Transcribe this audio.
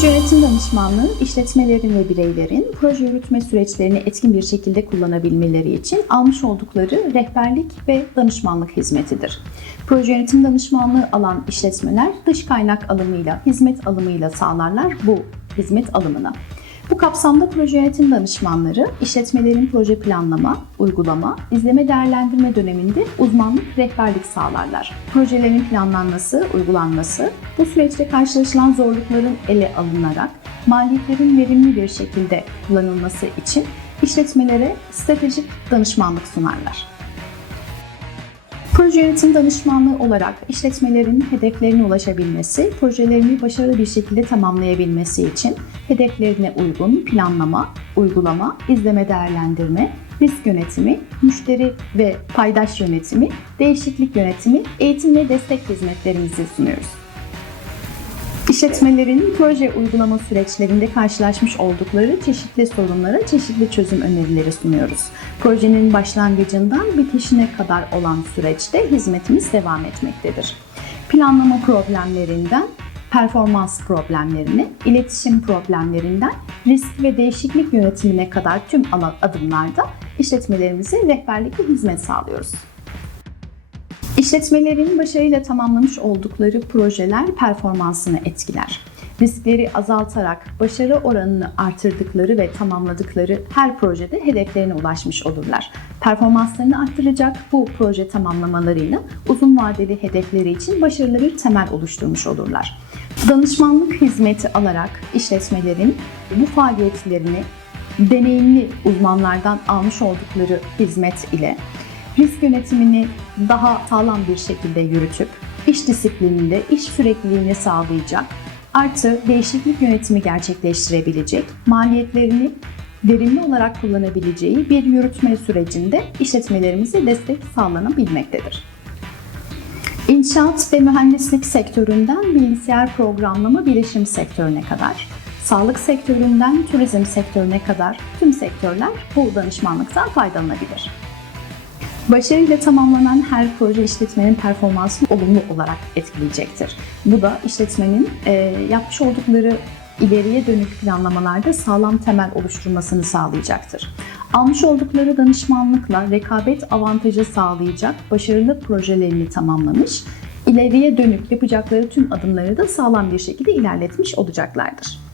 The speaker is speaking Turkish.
Proje yönetim danışmanlığı, işletmelerin ve bireylerin proje yürütme süreçlerini etkin bir şekilde kullanabilmeleri için almış oldukları rehberlik ve danışmanlık hizmetidir. Proje yönetim danışmanlığı alan işletmeler dış kaynak alımıyla, hizmet alımıyla sağlarlar bu hizmet alımını. Bu kapsamda proje yönetim danışmanları işletmelerin proje planlama, uygulama, izleme değerlendirme döneminde uzmanlık rehberlik sağlarlar. Projelerin planlanması, uygulanması, bu süreçte karşılaşılan zorlukların ele alınarak maliyetlerin verimli bir şekilde kullanılması için işletmelere stratejik danışmanlık sunarlar. Proje yönetim danışmanlığı olarak işletmelerin hedeflerine ulaşabilmesi, projelerini başarılı bir şekilde tamamlayabilmesi için hedeflerine uygun planlama, uygulama, izleme değerlendirme, risk yönetimi, müşteri ve paydaş yönetimi, değişiklik yönetimi, eğitim ve destek hizmetlerimizi sunuyoruz. İşletmelerin proje uygulama süreçlerinde karşılaşmış oldukları çeşitli sorunlara çeşitli çözüm önerileri sunuyoruz. Projenin başlangıcından bitişine kadar olan süreçte hizmetimiz devam etmektedir. Planlama problemlerinden performans problemlerine, iletişim problemlerinden risk ve değişiklik yönetimine kadar tüm ana adımlarda işletmelerimize rehberlik ve hizmet sağlıyoruz. İşletmelerin başarıyla tamamlamış oldukları projeler performansını etkiler. Riskleri azaltarak başarı oranını artırdıkları ve tamamladıkları her projede hedeflerine ulaşmış olurlar. Performanslarını arttıracak bu proje tamamlamalarıyla uzun vadeli hedefleri için başarılı bir temel oluşturmuş olurlar. Danışmanlık hizmeti alarak işletmelerin bu faaliyetlerini deneyimli uzmanlardan almış oldukları hizmet ile risk yönetimini daha sağlam bir şekilde yürütüp iş disiplininde iş sürekliliğini sağlayacak, artı değişiklik yönetimi gerçekleştirebilecek, maliyetlerini verimli olarak kullanabileceği bir yürütme sürecinde işletmelerimize destek sağlanabilmektedir. İnşaat ve mühendislik sektöründen bilgisayar programlama bilişim sektörüne kadar, sağlık sektöründen turizm sektörüne kadar tüm sektörler bu danışmanlıktan faydalanabilir. Başarıyla tamamlanan her proje işletmenin performansını olumlu olarak etkileyecektir. Bu da işletmenin e, yapmış oldukları ileriye dönük planlamalarda sağlam temel oluşturmasını sağlayacaktır. Almış oldukları danışmanlıkla rekabet avantajı sağlayacak başarılı projelerini tamamlamış, ileriye dönük yapacakları tüm adımları da sağlam bir şekilde ilerletmiş olacaklardır.